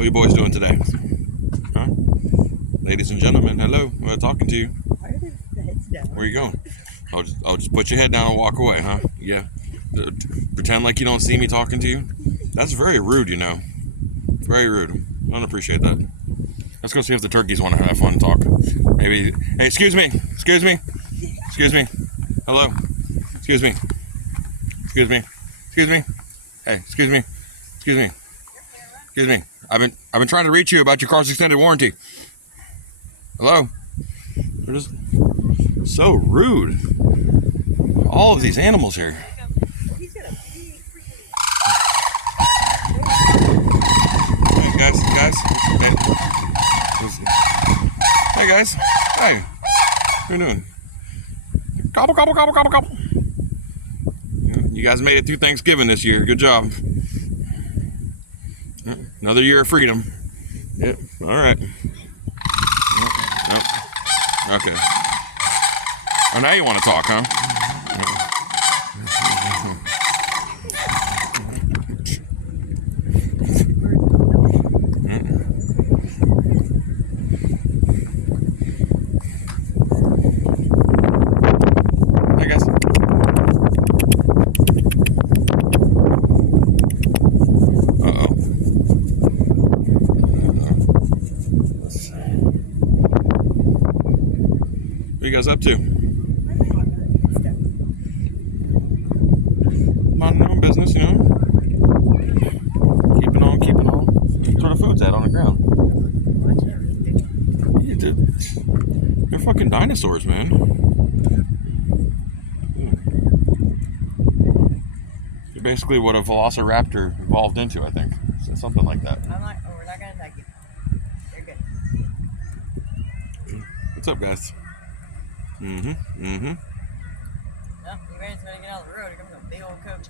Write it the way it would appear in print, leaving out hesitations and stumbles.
What are you boys doing today? Huh? Ladies and gentlemen, hello. We're talking to you. Why are their heads down? Where are you going? I'll just put your head down and walk away, huh? Yeah. Pretend like you don't see me talking to you. That's very rude, you know. Very rude. I don't appreciate that. Let's go see if the turkeys want to have fun and talk. Maybe. Hey, excuse me. Excuse me. Excuse me. Hello. Excuse me. Excuse me. Excuse me. Hey, excuse me. Excuse me. Excuse me. I've been trying to reach you about your car's extended warranty. Hello. They're just so rude. All of these animals here. Hey guys. Hey guys. Hey. What are you doing? Gobble, gobble, gobble, gobble, gobble. You guys made it through Thanksgiving this year. Good job. Another year of freedom. Yep. All right. Nope. Okay. Oh, now you want to talk, huh? Hey guys. Uh-oh. What are you guys up to? Minding your own business, you know. Keeping on. What sort of food's that on the ground? They're fucking dinosaurs, man. They're basically what a velociraptor evolved into, I think. Something like that. We're not gonna attack you. You're good. What's up, guys? No, you ran to get out of the road. Here comes a big old coach.